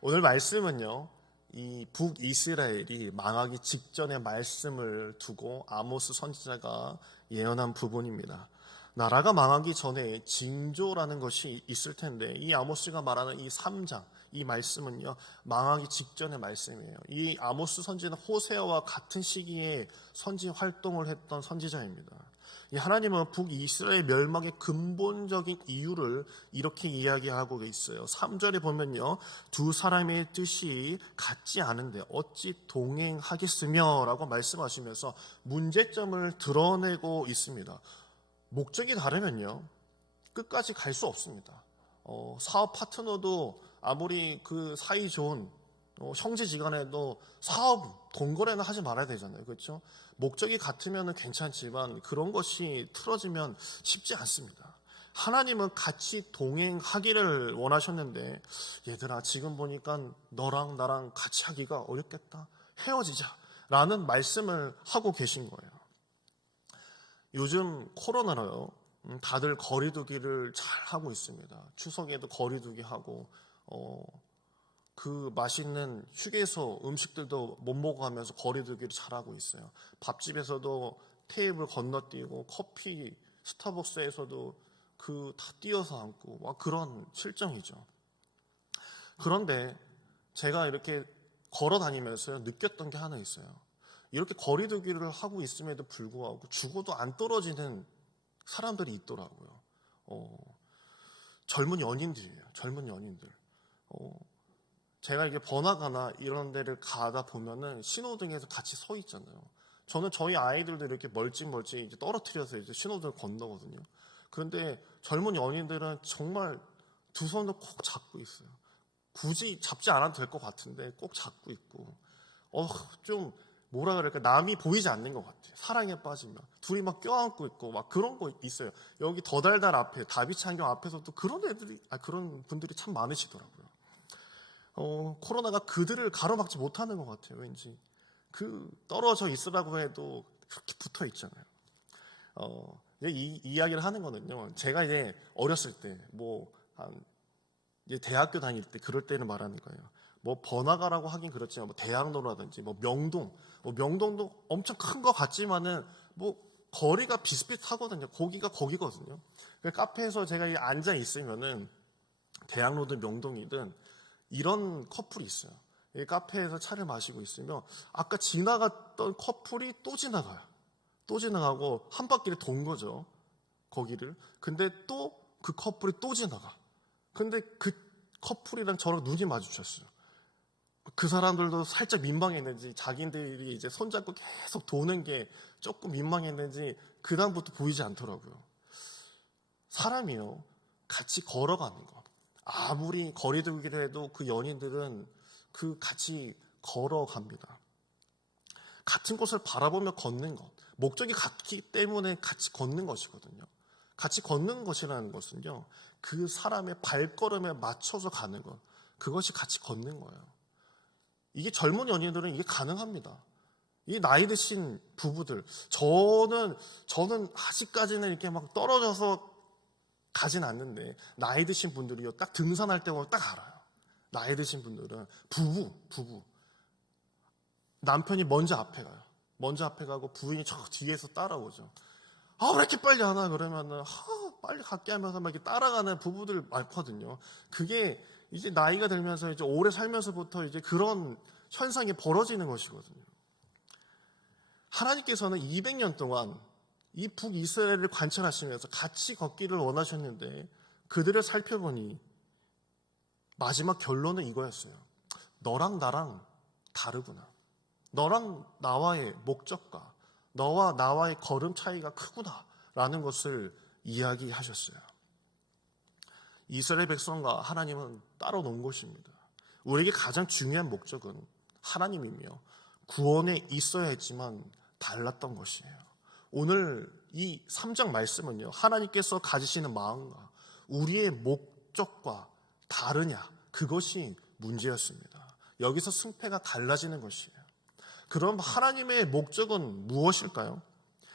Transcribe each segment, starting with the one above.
오늘 말씀은요, 이 북이스라엘이 망하기 직전의 말씀을 두고 아모스 선지자가 예언한 부분입니다. 나라가 망하기 전에 징조라는 것이 있을 텐데, 이 아모스가 말하는 이 3장, 이 말씀은요, 망하기 직전의 말씀이에요. 이 아모스 선지는 호세아와 같은 시기에 선지 활동을 했던 선지자입니다. 하나님은 북이스라엘 멸망의 근본적인 이유를 이렇게 이야기하고 있어요. 3절에 보면요, 두 사람의 뜻이 같지 않은데 어찌 동행하겠으며 라고 말씀하시면서 문제점을 드러내고 있습니다. 목적이 다르면요, 끝까지 갈 수 없습니다. 사업 파트너도 아무리 그 사이 좋은 형제지간에도 사업, 동거래는 하지 말아야 되잖아요. 그렇죠? 목적이 같으면 괜찮지만 그런 것이 틀어지면 쉽지 않습니다. 하나님은 같이 동행하기를 원하셨는데, 얘들아 지금 보니까 너랑 나랑 같이 하기가 어렵겠다, 헤어지자 라는 말씀을 하고 계신 거예요. 요즘 코로나로요, 다들 거리두기를 잘 하고 있습니다. 추석에도 거리두기 하고 그 맛있는 휴게소 음식들도 못 먹어가면서 거리두기를 잘하고 있어요. 밥집에서도 테이블 건너뛰고, 커피 스타벅스에서도 다 뛰어서 앉고 막 그런 실정이죠. 그런데 제가 이렇게 걸어 다니면서 느꼈던 게 하나 있어요. 이렇게 거리두기를 하고 있음에도 불구하고 죽어도 안 떨어지는 사람들이 있더라고요. 젊은 연인들이에요. 젊은 연인들. 제가 이게 번화가나 이런 데를 가다 보면은 신호등에서 같이 서 있잖아요. 저는 저희 아이들도 이렇게 멀찍멀찍 이제 떨어뜨려서 이제 신호등을 건너거든요. 그런데 젊은 연인들은 정말 두 손을 꼭 잡고 있어요. 굳이 잡지 않아도 될 것 같은데 꼭 잡고 있고, 좀 뭐라 그럴까, 남이 보이지 않는 것 같아요. 사랑에 빠지면 둘이 막 껴안고 있고 막 그런 거 있어요. 여기 더 달달 앞에 다비치안경 앞에서도 그런 분들이 참 많으시더라고요. 코로나가 그들을 가로막지 못하는 것 같아요. 왠지 떨어져 있으라고 해도 그렇게 붙어 있잖아요. 이 이야기를 하는 거는요, 제가 이제 어렸을 때 이제 대학교 다닐 때 그럴 때는 말하는 거예요. 번화가라고 하긴 그렇지만 대학로라든지 명동도 엄청 큰 거 같지만은 거리가 비슷비슷하거든요. 거기가 거기거든요. 카페에서 제가 앉아 있으면은 대학로든 명동이든 이런 커플이 있어요. 카페에서 차를 마시고 있으면 아까 지나갔던 커플이 또 지나가요. 또 지나가고 한 바퀴를 돈 거죠, 거기를. 근데 또 그 커플이 또 지나가. 근데 그 커플이랑 저랑 눈이 마주쳤어요. 그 사람들도 살짝 민망했는지, 자기들이 이제 손잡고 계속 도는 게 조금 민망했는지 그 다음부터 보이지 않더라고요. 사람이요, 같이 걸어가는 거, 아무리 거리두기를 해도 그 연인들은 같이 걸어갑니다. 같은 곳을 바라보며 걷는 것, 목적이 같기 때문에 같이 걷는 것이거든요. 같이 걷는 것이라는 것은요, 그 사람의 발걸음에 맞춰서 가는 것, 그것이 같이 걷는 거예요. 이게 젊은 연인들은 이게 가능합니다. 이 나이 드신 부부들, 저는 아직까지는 이렇게 막 떨어져서 가진 않는데, 나이 드신 분들이요, 딱 등산할 때 보면 딱 알아요. 나이 드신 분들은 부부 남편이 먼저 앞에 가요. 먼저 앞에 가고 부인이 저 뒤에서 따라오죠. 왜 이렇게 빨리 하나 그러면은 빨리 갈게 하면서 막 이렇게 따라가는 부부들 많거든요. 그게 이제 나이가 들면서 이제 오래 살면서부터 이제 그런 현상이 벌어지는 것이거든요. 하나님께서는 200년 동안 이 북이스라엘을 관찰하시면서 같이 걷기를 원하셨는데, 그들을 살펴보니 마지막 결론은 이거였어요. 너랑 나랑 다르구나. 너랑 나와의 목적과 너와 나와의 걸음 차이가 크구나 라는 것을 이야기하셨어요. 이스라엘 백성과 하나님은 따로 논 것입니다. 우리에게 가장 중요한 목적은 하나님이며 구원에 있어야 했지만 달랐던 것이에요. 오늘 이 3장 말씀은요, 하나님께서 가지시는 마음과 우리의 목적과 다르냐, 그것이 문제였습니다. 여기서 승패가 달라지는 것이에요. 그럼 하나님의 목적은 무엇일까요?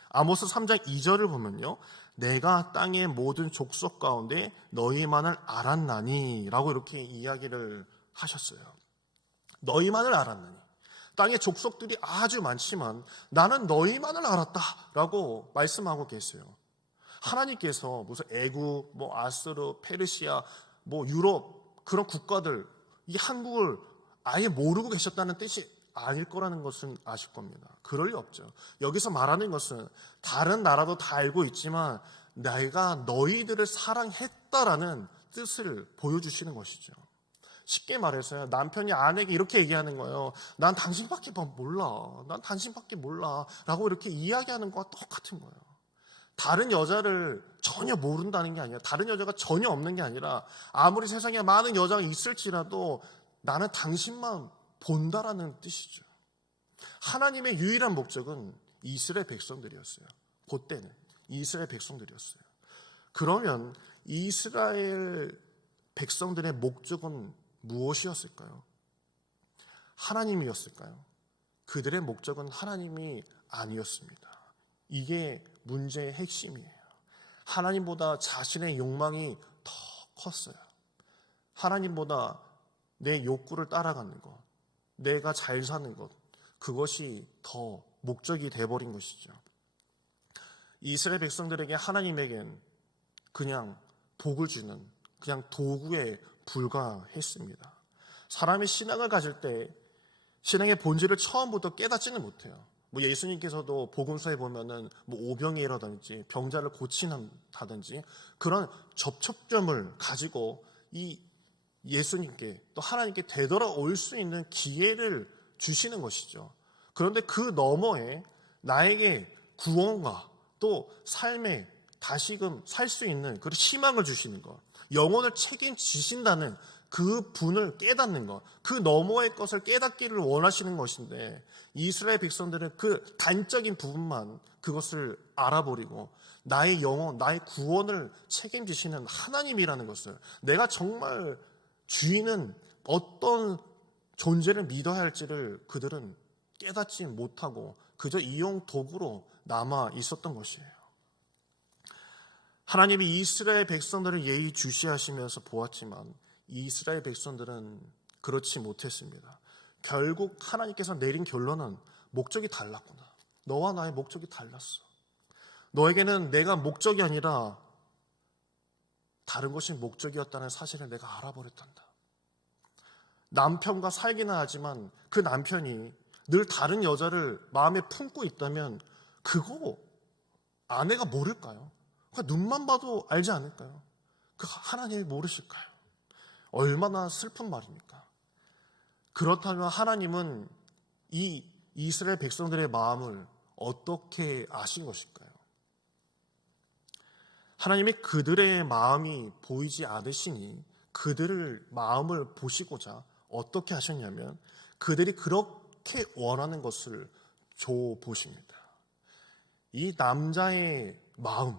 아모스 3장 2절을 보면요, 내가 땅의 모든 족속 가운데 너희만을 알았나니 라고 이렇게 이야기를 하셨어요. 너희만을 알았느니 땅의 족속들이 아주 많지만 나는 너희만을 알았다라고 말씀하고 계세요. 하나님께서 무슨 애굽, 아스르, 페르시아, 유럽 그런 국가들 이 한국을 아예 모르고 계셨다는 뜻이 아닐 거라는 것은 아실 겁니다. 그럴 리 없죠. 여기서 말하는 것은 다른 나라도 다 알고 있지만 내가 너희들을 사랑했다라는 뜻을 보여주시는 것이죠. 쉽게 말해서요, 남편이 아내에게 이렇게 얘기하는 거예요. 난 당신밖에 몰라. 난 당신밖에 몰라. 라고 이렇게 이야기하는 거와 똑같은 거예요. 다른 여자를 전혀 모른다는 게 아니라, 다른 여자가 전혀 없는 게 아니라, 아무리 세상에 많은 여자가 있을지라도 나는 당신만 본다라는 뜻이죠. 하나님의 유일한 목적은 이스라엘 백성들이었어요. 그때는 이스라엘 백성들이었어요. 그러면 이스라엘 백성들의 목적은 무엇이었을까요? 하나님이었을까요? 그들의 목적은 하나님이 아니었습니다. 이게 문제의 핵심이에요. 하나님보다 자신의 욕망이 더 컸어요. 하나님보다 내 욕구를 따라가는 것, 내가 잘 사는 것, 그것이 더 목적이 돼버린 것이죠. 이스라엘 백성들에게 하나님에겐 그냥 복을 주는 그냥 도구에 불과했습니다. 사람이 신앙을 가질 때 신앙의 본질을 처음부터 깨닫지는 못해요. 예수님께서도 복음서에 보면은 오병이라든지 병자를 고친다든지 그런 접촉점을 가지고 이 예수님께 또 하나님께 되돌아올 수 있는 기회를 주시는 것이죠. 그런데 그 너머에 나에게 구원과 또 삶에 다시금 살 수 있는 그런 희망을 주시는 것, 영혼을 책임지신다는 그 분을 깨닫는 것, 그 너머의 것을 깨닫기를 원하시는 것인데 이스라엘 백성들은 그 단적인 부분만 그것을 알아버리고 나의 영혼, 나의 구원을 책임지시는 하나님이라는 것을, 내가 정말 주인은 어떤 존재를 믿어야 할지를 그들은 깨닫지 못하고 그저 이용 도구로 남아 있었던 것이에요. 하나님이 이스라엘 백성들을 예의주시하시면서 보았지만 이스라엘 백성들은 그렇지 못했습니다. 결국 하나님께서 내린 결론은 목적이 달랐구나. 너와 나의 목적이 달랐어. 너에게는 내가 목적이 아니라 다른 것이 목적이었다는 사실을 내가 알아버렸단다. 남편과 살기는 하지만 그 남편이 늘 다른 여자를 마음에 품고 있다면 그거 아내가 모를까요? 눈만 봐도 알지 않을까요? 그 하나님이 모르실까요? 얼마나 슬픈 말입니까? 그렇다면 하나님은 이 이스라엘 백성들의 마음을 어떻게 아신 것일까요? 하나님이 그들의 마음이 보이지 않으시니 그들의 마음을 보시고자 어떻게 하셨냐면 그들이 그렇게 원하는 것을 줘보십니다. 이 남자의 마음,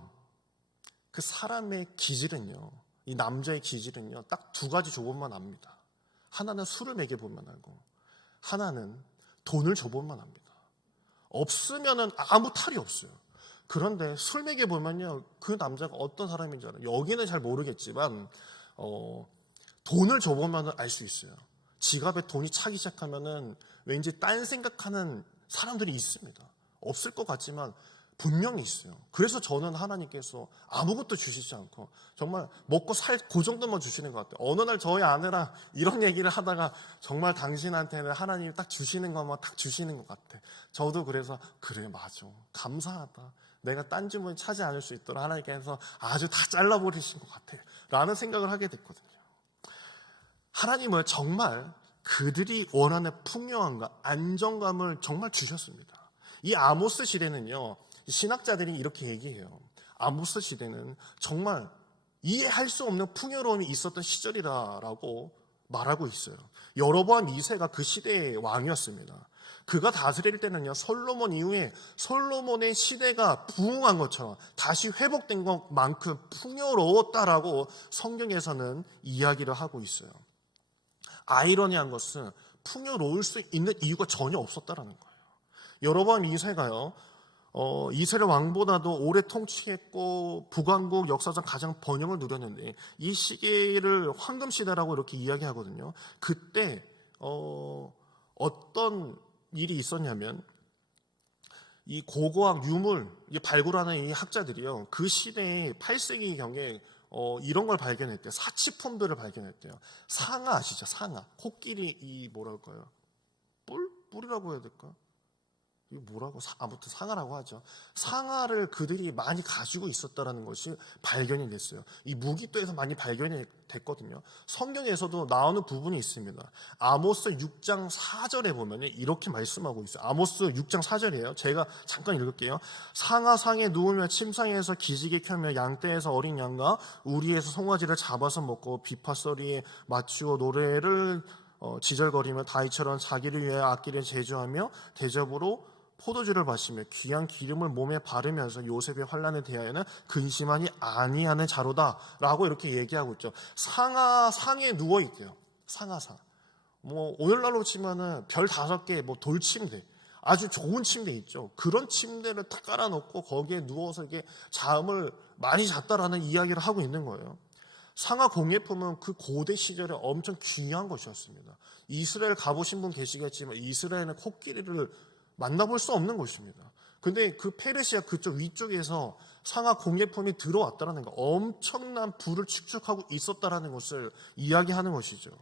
그 사람의 기질은요, 이 남자의 기질은요, 딱 두 가지 줘보면 압니다. 하나는 술을 먹여보면 알고, 하나는 돈을 줘보면 압니다. 없으면은 아무 탈이 없어요. 그런데 술 먹여보면요, 그 남자가 어떤 사람인지 알아요. 여기는 잘 모르겠지만, 돈을 줘보면 알 수 있어요. 지갑에 돈이 차기 시작하면은 왠지 딴 생각하는 사람들이 있습니다. 없을 것 같지만 분명히 있어요. 그래서 저는 하나님께서 아무것도 주시지 않고 정말 먹고 살 그 정도만 주시는 것 같아요. 어느 날 저희 아내랑 이런 얘기를 하다가 정말 당신한테는 하나님이 딱 주시는 것만 딱 주시는 것 같아. 저도 그래서 그래 맞아. 감사하다. 내가 딴 주머니 차지 않을 수 있도록 하나님께서 아주 다 잘라버리신 것 같아. 라는 생각을 하게 됐거든요. 하나님은 정말 그들이 원하는 풍요함과 안정감을 정말 주셨습니다. 이 아모스 시대는요, 신학자들이 이렇게 얘기해요. 아모스 시대는 정말 이해할 수 없는 풍요로움이 있었던 시절이라고 말하고 있어요. 여로보암 2세가 그 시대의 왕이었습니다. 그가 다스릴 때는요, 솔로몬 이후에 솔로몬의 시대가 부흥한 것처럼 다시 회복된 것만큼 풍요로웠다라고 성경에서는 이야기를 하고 있어요. 아이러니한 것은 풍요로울 수 있는 이유가 전혀 없었다라는 거예요. 여로보암 2세가요, 이스라엘 왕보다도 오래 통치했고 북왕국 역사상 가장 번영을 누렸는데 이 시기를 황금 시대라고 이렇게 이야기하거든요. 그때 어떤 일이 있었냐면 이 고고학 유물 발굴하는 이 학자들이요, 그 시대에 8세기 경에 이런 걸 발견했대요. 사치품들을 발견했대요. 상아 아시죠? 상아. 코끼리 이 뭐랄까요? 뿔이라고 해야 될까? 이거 뭐라고? 아무튼 상아라고 하죠. 상아를 그들이 많이 가지고 있었다라는 것이 발견이 됐어요. 이 무기도에서 많이 발견이 됐거든요. 성경에서도 나오는 부분이 있습니다. 아모스 6장 4절에 보면 이렇게 말씀하고 있어요. 아모스 6장 4절이에요. 제가 잠깐 읽을게요. 상아 상에 누우며 침상에서 기지개 켜며 양떼에서 어린 양과 우리에서 송아지를 잡아서 먹고 비파소리에 맞추어 노래를 지절거리며 다이처럼 자기를 위하여 악기를 제조하며 대접으로 포도주를 마시며 귀한 기름을 몸에 바르면서 요셉의 환난에 대하여는 근심하니 아니하는 자로다라고 이렇게 얘기하고 있죠. 상에 누워 있대요. 상하상. 오늘날로 치면은 별 5개 돌침대, 아주 좋은 침대 있죠. 그런 침대를 딱 깔아놓고 거기에 누워서 이렇게 잠을 많이 잤다라는 이야기를 하고 있는 거예요. 상하 공예품은 그 고대 시절에 엄청 귀한 것이었습니다. 이스라엘 가보신 분 계시겠지만 이스라엘은 코끼리를 만나볼 수 없는 곳입니다. 근데 그 페르시아 그쪽 위쪽에서 상하 공예품이 들어왔다는 거, 엄청난 부를 축적하고 있었다는 것을 이야기하는 것이죠.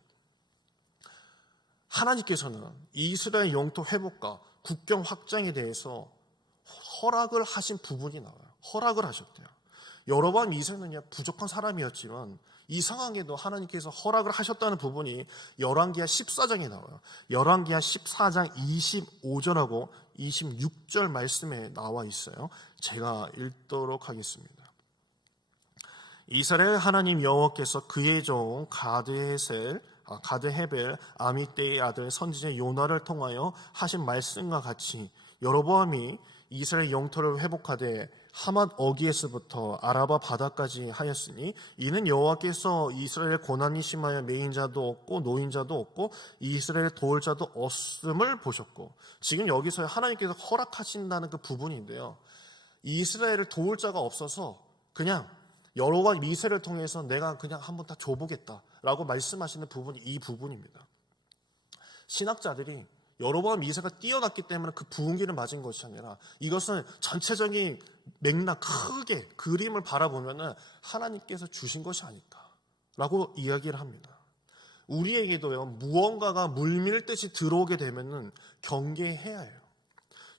하나님께서는 이스라엘 영토 회복과 국경 확장에 대해서 허락을 하신 부분이 나와요. 허락을 하셨대요. 여로보암 2세는요 부족한 사람이었지만 이상하게도 하나님께서 허락을 하셨다는 부분이 열왕기하 14장에 나와요. 열왕기하 14장 25절하고 26절 말씀에 나와 있어요. 제가 읽도록 하겠습니다. 이스라엘 하나님 여호와께서 그의 종 가드헤벨 아미떼의 아들 선지자 요나를 통하여 하신 말씀과 같이 여로보암이 이스라엘 영토를 회복하되 하맛 어기에서부터 아라바 바다까지 하였으니 이는 여호와께서 이스라엘의 고난이 심하여 매인자도 없고 노인자도 없고 이스라엘의 도울 자도 없음을 보셨고, 지금 여기서 하나님께서 허락하신다는 그 부분인데요, 이스라엘을 도울 자가 없어서 그냥 여호와 미세를 통해서 내가 그냥 한번 다 줘보겠다라고 말씀하시는 부분이 이 부분입니다. 신학자들이 여로보암 2세가 뛰어났기 때문에 그 부흥기를 맞은 것이 아니라 이것은 전체적인 맥락 크게 그림을 바라보면 하나님께서 주신 것이 아닐까라고 이야기를 합니다. 우리에게도요, 무언가가 물밀듯이 들어오게 되면 경계해야 해요.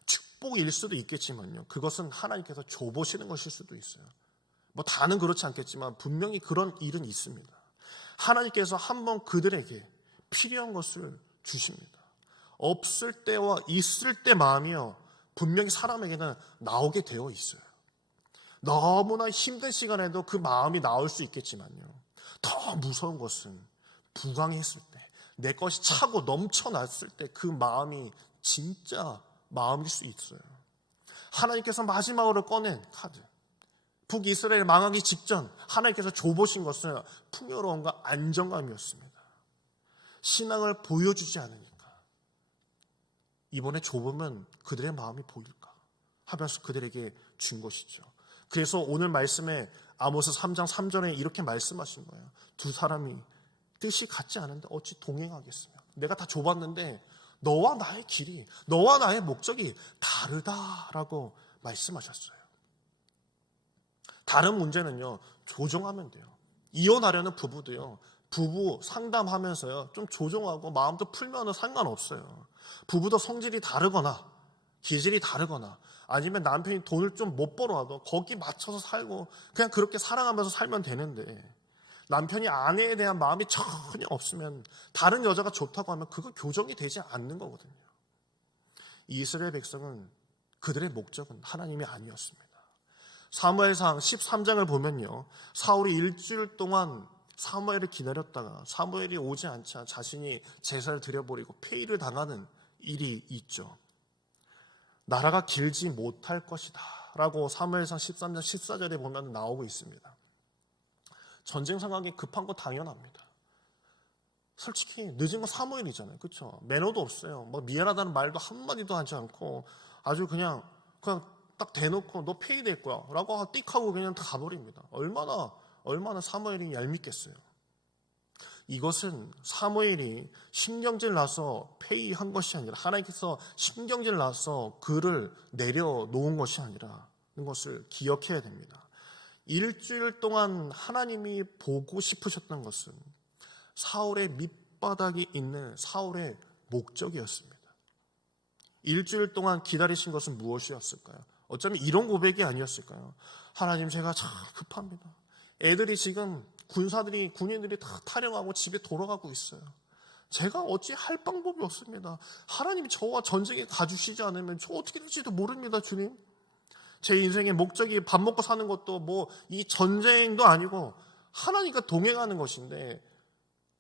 축복일 수도 있겠지만요, 그것은 하나님께서 줘보시는 것일 수도 있어요. 다는 그렇지 않겠지만 분명히 그런 일은 있습니다. 하나님께서 한번 그들에게 필요한 것을 주십니다. 없을 때와 있을 때 마음이요, 분명히 사람에게는 나오게 되어 있어요. 너무나 힘든 시간에도 그 마음이 나올 수 있겠지만요, 더 무서운 것은 부강했을 때, 내 것이 차고 넘쳐났을 때 그 마음이 진짜 마음일 수 있어요. 하나님께서 마지막으로 꺼낸 카드, 북이스라엘 망하기 직전 하나님께서 줘보신 것은 풍요로움과 안정감이었습니다. 신앙을 보여주지 않으니까 이번에 줘보면 그들의 마음이 보일까 하면서 그들에게 준 것이죠. 그래서 오늘 말씀에 아모스 3장 3절에 이렇게 말씀하신 거예요. 두 사람이 뜻이 같지 않은데 어찌 동행하겠으며, 내가 다 줘봤는데 너와 나의 길이, 너와 나의 목적이 다르다라고 말씀하셨어요. 다른 문제는요, 조정하면 돼요. 이혼하려는 부부도요, 부부 상담하면서요 좀 조정하고 마음도 풀면 상관없어요. 부부도 성질이 다르거나 기질이 다르거나 아니면 남편이 돈을 좀 못 벌어와도 거기 맞춰서 살고 그냥 그렇게 사랑하면서 살면 되는데, 남편이 아내에 대한 마음이 전혀 없으면 다른 여자가 좋다고 하면 그거 교정이 되지 않는 거거든요. 이스라엘 백성은 그들의 목적은 하나님이 아니었습니다. 사무엘상 13장을 보면요, 사울이 일주일 동안 사무엘을 기다렸다가 사무엘이 오지 않자 자신이 제사를 드려버리고 폐위를 당하는 일이 있죠. 나라가 길지 못할 것이다 라고 사무엘상 13장 14절에 보면 나오고 있습니다. 전쟁 상황이 급한 거 당연합니다. 솔직히 늦은 건 사무엘이잖아요. 그렇죠? 매너도 없어요. 미안하다는 말도 한마디도 하지 않고 아주 그냥 딱 딱 대놓고 너 폐위될 거야 라고 띡 하고 그냥 다 가버립니다. 얼마나 사무엘이 얄밉겠어요. 이것은 사무엘이 신경질 나서 폐위한 것이 아니라 하나님께서 신경질 나서 그를 내려놓은 것이 아니라는 것을 기억해야 됩니다. 일주일 동안 하나님이 보고 싶으셨던 것은 사울의 밑바닥이 있는 사울의 목적이었습니다. 일주일 동안 기다리신 것은 무엇이었을까요? 어쩌면 이런 고백이 아니었을까요? 하나님, 제가 참 급합니다. 애들이 지금 군인들이 다 탈영하고 집에 돌아가고 있어요. 제가 어찌 할 방법이 없습니다. 하나님이 저와 전쟁에 가주시지 않으면 저 어떻게 될지도 모릅니다, 주님. 제 인생의 목적이 밥 먹고 사는 것도 뭐 이 전쟁도 아니고 하나님과 동행하는 것인데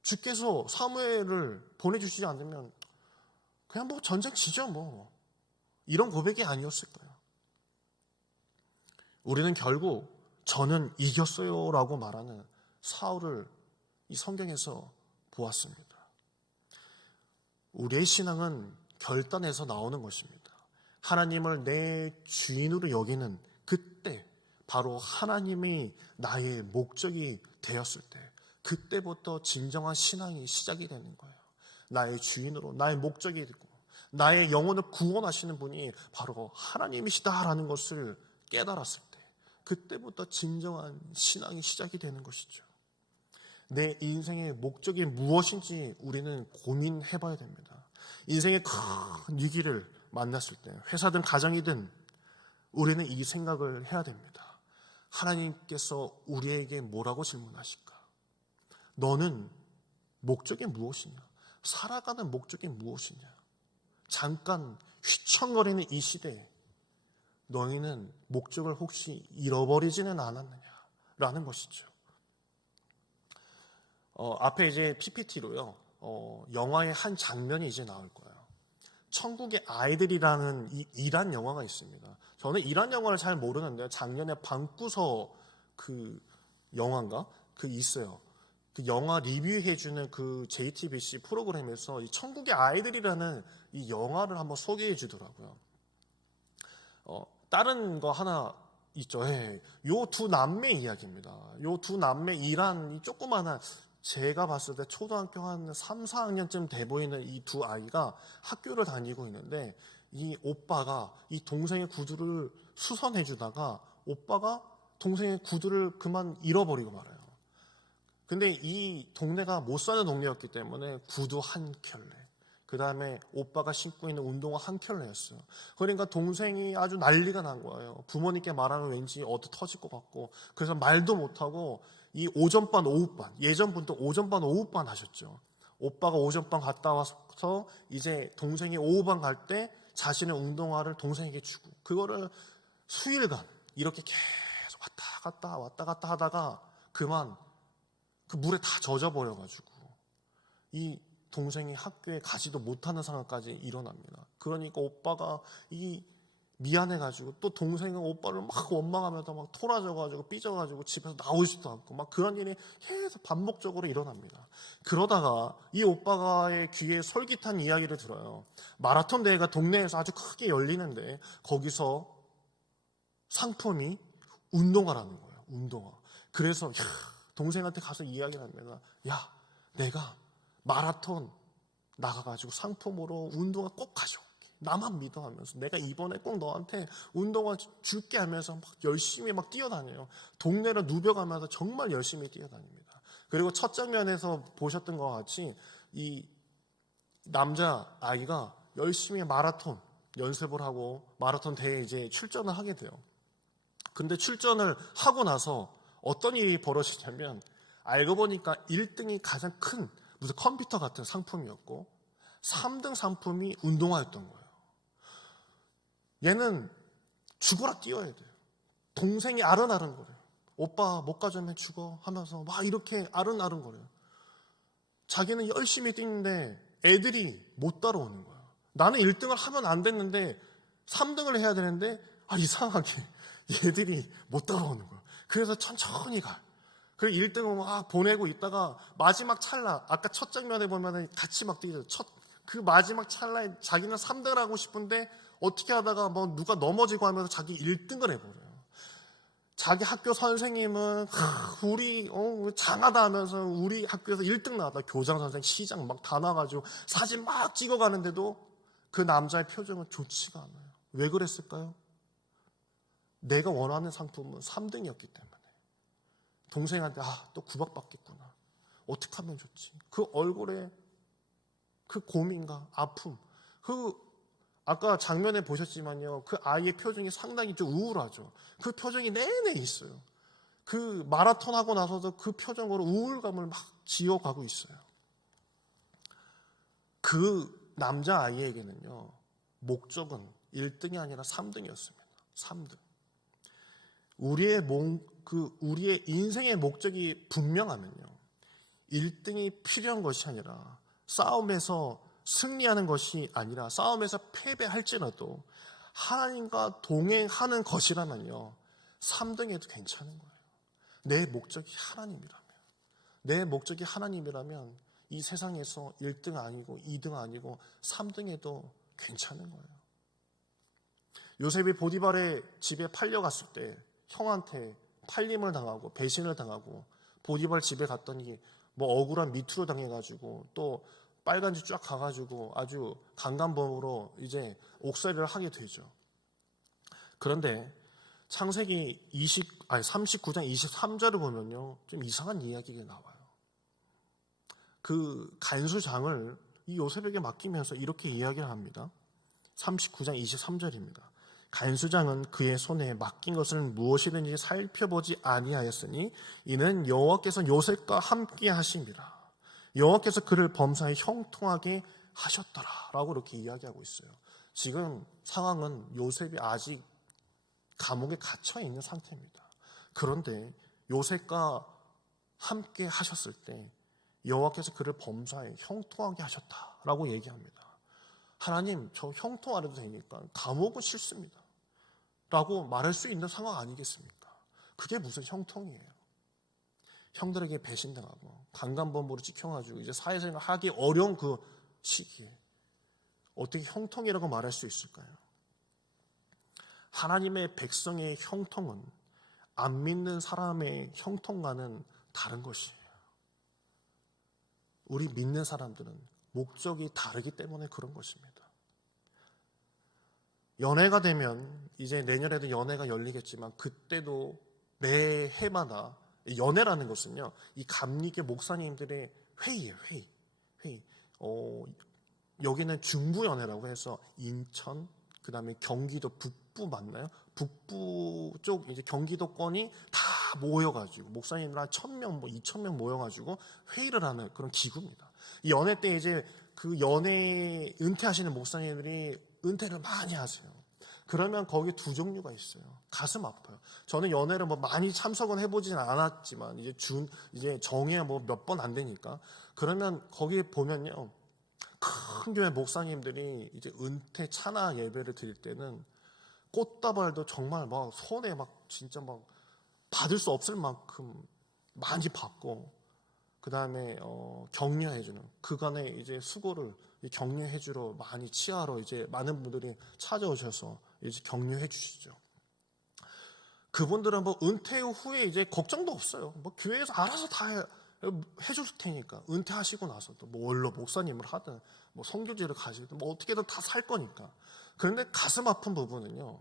주께서 사무엘을 보내주시지 않으면 그냥 뭐 전쟁 지죠 뭐. 이런 고백이 아니었을 거예요. 우리는 결국 저는 이겼어요 라고 말하는 사울을 이 성경에서 보았습니다. 우리의 신앙은 결단에서 나오는 것입니다. 하나님을 내 주인으로 여기는 그때 바로 하나님이 나의 목적이 되었을 때 그때부터 진정한 신앙이 시작이 되는 거예요. 나의 주인으로 나의 목적이 되고 나의 영혼을 구원하시는 분이 바로 하나님이시다라는 것을 깨달았을 때 그때부터 진정한 신앙이 시작이 되는 것이죠. 내 인생의 목적이 무엇인지 우리는 고민해 봐야 됩니다. 인생의 큰 위기를 만났을 때 회사든 가정이든 우리는 이 생각을 해야 됩니다. 하나님께서 우리에게 뭐라고 질문하실까? 너는 목적이 무엇이냐? 살아가는 목적이 무엇이냐? 잠깐 휘청거리는 이 시대에 너희는 목적을 혹시 잃어버리지는 않았느냐라는 것이죠. 앞에 이제 PPT로요. 영화의 한 장면이 이제 나올 거예요. 천국의 아이들이라는 이 이란 영화가 있습니다. 저는 이란 영화를 잘 모르는데 작년에 방구석 그 영화인가? 그 있어요. 그 영화 리뷰해주는 그 JTBC 프로그램에서 이 천국의 아이들이라는 이 영화를 한번 소개해 주더라고요. 다른 거 하나 있죠. 요 두 남매 이야기입니다. 요 두 남매 이란 이 조그마한 제가 봤을 때 초등학교 한 3, 4학년쯤 돼 보이는 이 두 아이가 학교를 다니고 있는데 이 오빠가 이 동생의 구두를 수선해 주다가 오빠가 동생의 구두를 그만 잃어버리고 말아요. 근데 이 동네가 못 사는 동네였기 때문에 구두 한 켤레, 그 다음에 오빠가 신고 있는 운동화 한 켤레였어요. 그러니까 동생이 아주 난리가 난 거예요. 부모님께 말하면 왠지 얻어 터질 것 같고, 그래서 말도 못하고 이 오전반 오후반, 예전부터 오전반 오후반 하셨죠. 오빠가 오전반 갔다 와서 이제 동생이 오후반 갈 때 자신의 운동화를 동생에게 주고, 그거를 수일간 이렇게 계속 왔다 갔다 하다가 그만 그 물에 다 젖어버려가지고 이 동생이 학교에 가지도 못하는 상황까지 일어납니다. 그러니까 오빠가 이 미안해가지고 또 동생은 오빠를 막 원망하면서 막 토라져가지고 삐져가지고 집에서 나오지도 않고 막 그런 일이 계속 반복적으로 일어납니다. 그러다가 이 오빠가의 귀에 솔깃한 이야기를 들어요. 마라톤 대회가 동네에서 아주 크게 열리는데 거기서 상품이 운동화라는 거예요. 운동화. 그래서 동생한테 가서 이야기를 합니다. 야, 내가 마라톤 나가가지고 상품으로 운동화 꼭 가져올게. 나만 믿어 하면서 내가 이번에 꼭 너한테 운동화 줄게 하면서 막 열심히 막 뛰어다녀요. 동네를 누벼가면서 정말 열심히 뛰어다닙니다. 그리고 첫 장면에서 보셨던 것 같이 이 남자 아이가 열심히 마라톤 연습을 하고 마라톤 대회에 이제 출전을 하게 돼요. 근데 출전을 하고 나서 어떤 일이 벌어지냐면 알고 보니까 1등이 가장 큰 무슨 컴퓨터 같은 상품이었고 3등 상품이 운동화였던 거예요. 얘는 죽어라 뛰어야 돼요. 동생이 아른아른 거려요. 오빠 못 가져오면 죽어 하면서 막 이렇게 아른아른 거려요. 자기는 열심히 뛰는데 애들이 못 따라오는 거예요. 나는 1등을 하면 안 됐는데 3등을 해야 되는데 이상하게 얘들이 못 따라오는 거예요. 그래서 천천히 가요. 그리고 1등을 막 보내고 있다가 마지막 찰나, 아까 첫 장면에 보면 같이 막 뛰죠. 그 마지막 찰나에 자기는 3등을 하고 싶은데 어떻게 하다가 뭐 누가 넘어지고 하면서 자기 1등을 해버려요. 자기 학교 선생님은 우리 장하다 하면서 우리 학교에서 1등 나왔다. 교장 선생, 시장 막 다 나가지고 사진 막 찍어가는데도 그 남자의 표정은 좋지가 않아요. 왜 그랬을까요? 내가 원하는 상품은 3등이었기 때문에. 동생한테 또 구박받겠구나. 어떻게 하면 좋지? 그 얼굴에 그 고민과 아픔, 아까 장면에 보셨지만요, 그 아이의 표정이 상당히 좀 우울하죠. 그 표정이 내내 있어요. 그 마라톤 하고 나서도 그 표정으로 우울감을 막 지어가고 있어요. 그 남자아이에게는요, 목적은 1등이 아니라 3등이었습니다. 3등. 우리의 인생의 목적이 분명하면요, 1등이 필요한 것이 아니라, 싸움에서 승리하는 것이 아니라 싸움에서 패배할지라도 하나님과 동행하는 것이라면요, 3등에도 괜찮은 거예요. 내 목적이 하나님이라면 이 세상에서 1등 아니고 2등 아니고 3등에도 괜찮은 거예요. 요셉이 보디발의 집에 팔려갔을 때 형한테 팔림을 당하고 배신을 당하고 보디발 집에 갔더니 뭐 억울한 미투를 당해가지고 또 빨간지 쫙 가가지고 아주 강간범으로 이제 옥살이를 하게 되죠. 그런데 창세기 39장 23절을 보면요, 좀 이상한 이야기가 나와요. 그 간수장을 이 요셉에게 맡기면서 이렇게 이야기를 합니다. 39장 23절입니다. 간수장은 그의 손에 맡긴 것을 무엇이든지 살펴보지 아니하였으니 이는 여호와께서 요셉과 함께 하심이라. 여호와께서 그를 범사에 형통하게 하셨더라라고 이렇게 이야기하고 있어요. 지금 상황은 요셉이 아직 감옥에 갇혀 있는 상태입니다. 그런데 요셉과 함께 하셨을 때 여호와께서 그를 범사에 형통하게 하셨다라고 얘기합니다. 하나님, 저 형통하려도 되니까 감옥은 싫습니다 라고 말할 수 있는 상황 아니겠습니까? 그게 무슨 형통이에요? 형들에게 배신당하고 강간범으로 찍혀가지고 이제 사회생활 하기 어려운 그 시기에 어떻게 형통이라고 말할 수 있을까요? 하나님의 백성의 형통은 안 믿는 사람의 형통과는 다른 것이에요. 우리 믿는 사람들은 목적이 다르기 때문에 그런 것입니다. 연애가 되면 이제 내년에도 연애가 열리겠지만 그때도 매 해마다 연애라는 것은요, 이 감리교 목사님들의 회의예요. 회의. 여기는 중부연애라고 해서 인천, 그 다음에 경기도 북부 맞나요? 북부 쪽 이제 경기도권이 다 모여가지고 목사님들 한 1,000명, 2,000명 모여가지고 회의를 하는 그런 기구입니다. 이 연애 때 이제 그 연애 은퇴하시는 목사님들이 은퇴를 많이 하세요. 그러면 거기 두 종류가 있어요. 가슴 아파요. 저는 연애를 뭐 많이 참석은 해보지는 않았지만 이제 정해 뭐 몇 번 안 되니까. 그러면 거기 보면요, 큰 교회 목사님들이 이제 은퇴 찬양 예배를 드릴 때는 꽃다발도 정말 막 손에 막 진짜 막 받을 수 없을 만큼 많이 받고, 그 다음에 격려해주는 그간의 이제 수고를 격려해주러 많이 치하러 이제 많은 분들이 찾아오셔서 이제 격려해 주시죠. 그분들은 뭐 은퇴 후에 이제 걱정도 없어요. 뭐 교회에서 알아서 다 해줄 테니까. 은퇴하시고 나서도 뭐 원로 목사님을 하든 뭐 선교지를 가시든 뭐 어떻게든 다 살 거니까. 그런데 가슴 아픈 부분은요,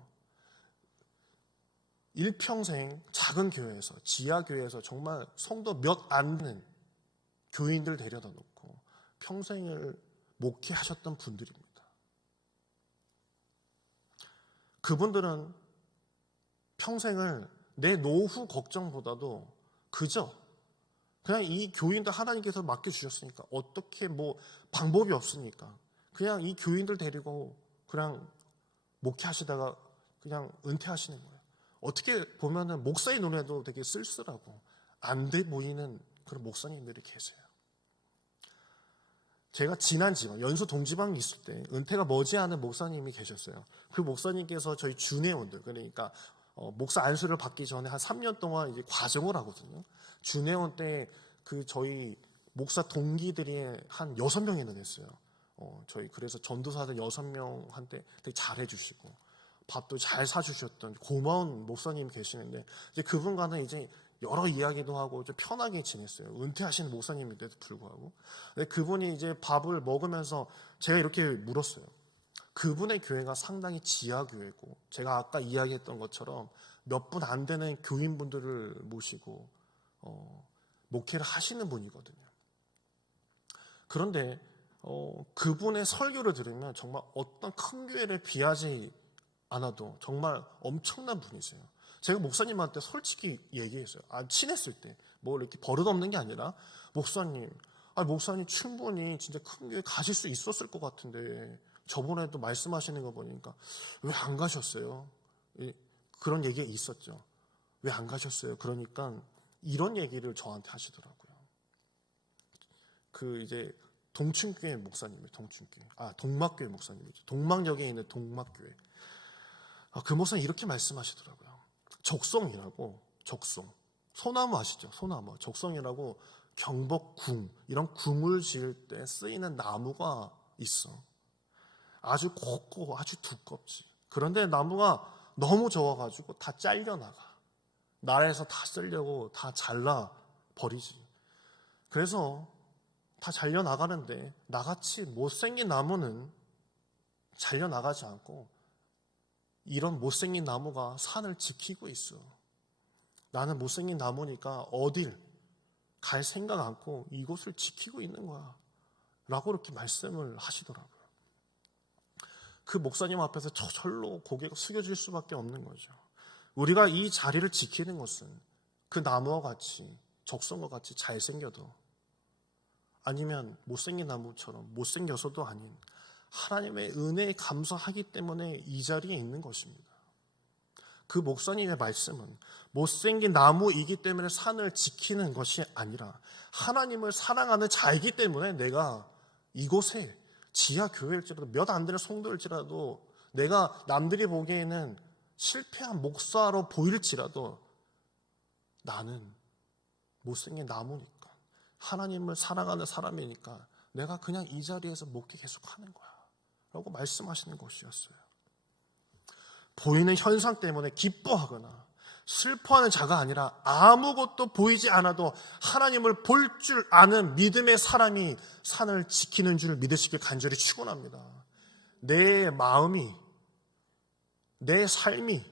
일평생 작은 교회에서, 지하 교회에서 정말 성도 몇 안 되는 교인들 데려다 놓고 평생을 목회하셨던 분들입니다. 그분들은 평생을 내 노후 걱정보다도 그저 그냥 이 교인들 하나님께서 맡겨주셨으니까 어떻게 뭐 방법이 없으니까 그냥 이 교인들 데리고 그냥 목회하시다가 그냥 은퇴하시는 거예요. 어떻게 보면은 목사의 눈에도 되게 쓸쓸하고 안 돼 보이는 그런 목사님들이 계세요. 제가 지난 지방, 연수 동지방에 있을 때 은퇴가 머지않은 목사님이 계셨어요. 그 목사님께서 저희 주내원들, 그러니까 목사 안수를 받기 전에 한 3년 동안 이제 과정을 하거든요. 주내원 때 그 저희 목사 동기들이 한 6명이나 됐어요. 저희 그래서 전도사들 6명한테 되게 잘해주시고 밥도 잘 사주셨던 고마운 목사님 계시는데 이제 그분과는 이제 여러 이야기도 하고 좀 편하게 지냈어요. 은퇴하시는 목사님인데도 불구하고. 근데 그분이 이제 밥을 먹으면서 제가 이렇게 물었어요. 그분의 교회가 상당히 지하 교회고 제가 아까 이야기했던 것처럼 몇 분 안 되는 교인분들을 모시고 목회를 하시는 분이거든요. 그런데 그분의 설교를 들으면 정말 어떤 큰 교회를 비하지 않아도 정말 엄청난 분이세요. 제가 목사님한테 솔직히 얘기했어요. 친했을 때 뭐 이렇게 버릇없는 게 아니라 목사님 충분히 진짜 큰 교회 가실 수 있었을 것 같은데 저번에도 말씀하시는 거 보니까 왜 안 가셨어요? 그런 얘기가 있었죠. 왜 안 가셨어요? 그러니까 이런 얘기를 저한테 하시더라고요. 이제 동춘교회 목사님이에요. 동막교회 목사님이죠. 동막역에 있는 동막교회. 그 목사님 이렇게 말씀하시더라고요. 적송이라고, 소나무 아시죠? 소나무. 적송이라고 경복궁, 이런 궁을 지을 때 쓰이는 나무가 있어. 아주 곱고 아주 두껍지. 그런데 나무가 너무 적어가지고 다 잘려나가. 나라에서 다 쓰려고 다 잘라버리지. 그래서 다 잘려나가는데 나같이 못생긴 나무는 잘려나가지 않고 이런 못생긴 나무가 산을 지키고 있어. 나는 못생긴 나무니까 어딜 갈 생각 않고 이곳을 지키고 있는 거야 라고 이렇게 말씀을 하시더라고요. 그 목사님 앞에서 저절로 고개가 숙여질 수밖에 없는 거죠. 우리가 이 자리를 지키는 것은 그 나무와 같이 적성과 같이 잘생겨도 아니면 못생긴 나무처럼 못생겨서도 아닌 하나님의 은혜에 감사하기 때문에 이 자리에 있는 것입니다. 그 목사님의 말씀은 못생긴 나무이기 때문에 산을 지키는 것이 아니라 하나님을 사랑하는 자이기 때문에 내가 이곳에 지하 교회일지라도 몇 안 되는 성도일지라도 내가 남들이 보기에는 실패한 목사로 보일지라도 나는 못생긴 나무니까 하나님을 사랑하는 사람이니까 내가 그냥 이 자리에서 목회 계속하는 거야 라고 말씀하시는 것이었어요. 보이는 현상 때문에 기뻐하거나 슬퍼하는 자가 아니라 아무것도 보이지 않아도 하나님을 볼 줄 아는 믿음의 사람이 산을 지키는 줄 믿으시길 간절히 축원합니다. 내 마음이, 내 삶이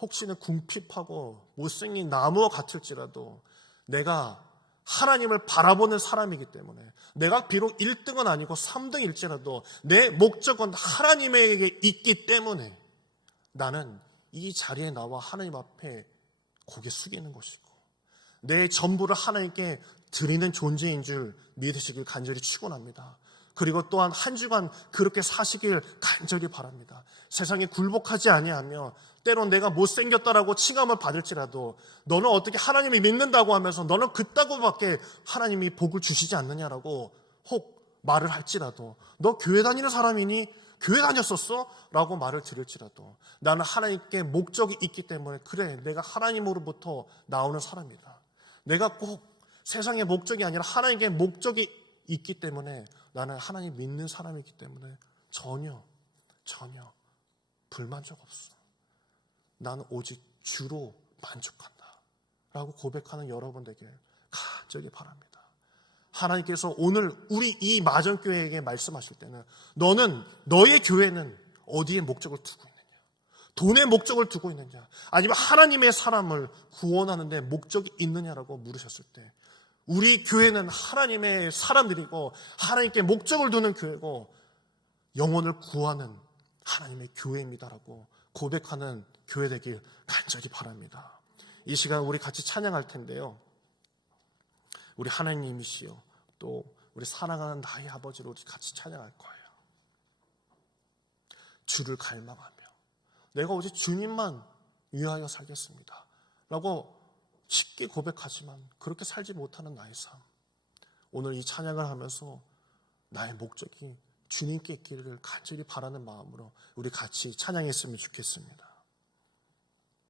혹시나 궁핍하고 못생긴 나무와 같을지라도 내가 하나님을 바라보는 사람이기 때문에 내가 비록 1등은 아니고 3등일지라도 내 목적은 하나님에게 있기 때문에 나는 이 자리에 나와 하나님 앞에 고개 숙이는 것이고 내 전부를 하나님께 드리는 존재인 줄 믿으시길 간절히 축원합니다. 그리고 또한 한 주간 그렇게 사시길 간절히 바랍니다. 세상에 굴복하지 아니하며 때론 내가 못생겼다라고 칭함을 받을지라도 너는 어떻게 하나님을 믿는다고 하면서 너는 그따구밖에 하나님이 복을 주시지 않느냐라고 혹 말을 할지라도 너 교회 다니는 사람이니? 교회 다녔었어? 라고 말을 들을지라도 나는 하나님께 목적이 있기 때문에 그래 내가 하나님으로부터 나오는 사람이다. 내가 꼭 세상의 목적이 아니라 하나님께 목적이 있기 때문에 나는 하나님 믿는 사람이기 때문에 전혀 불만족 없어. 나는 오직 주로 만족한다 라고 고백하는 여러분 되길 간절히 바랍니다. 하나님께서 오늘 우리 이 마전교회에게 말씀하실 때는 너의 교회는 어디에 목적을 두고 있느냐? 돈에 목적을 두고 있느냐? 아니면 하나님의 사람을 구원하는 데 목적이 있느냐라고 물으셨을 때 우리 교회는 하나님의 사람들이고 하나님께 목적을 두는 교회고 영혼을 구하는 하나님의 교회입니다라고 고백하는 교회 되길 간절히 바랍니다. 이 시간 우리 같이 찬양할 텐데요. 우리 하나님이시여 또 우리 사랑하는 나의 아버지로 우리 같이 찬양할 거예요. 주를 갈망하며 내가 오직 주님만 위하여 살겠습니다 라고 쉽게 고백하지만 그렇게 살지 못하는 나의 삶, 오늘 이 찬양을 하면서 나의 목적이 주님께 있기를 간절히 바라는 마음으로 우리 같이 찬양했으면 좋겠습니다.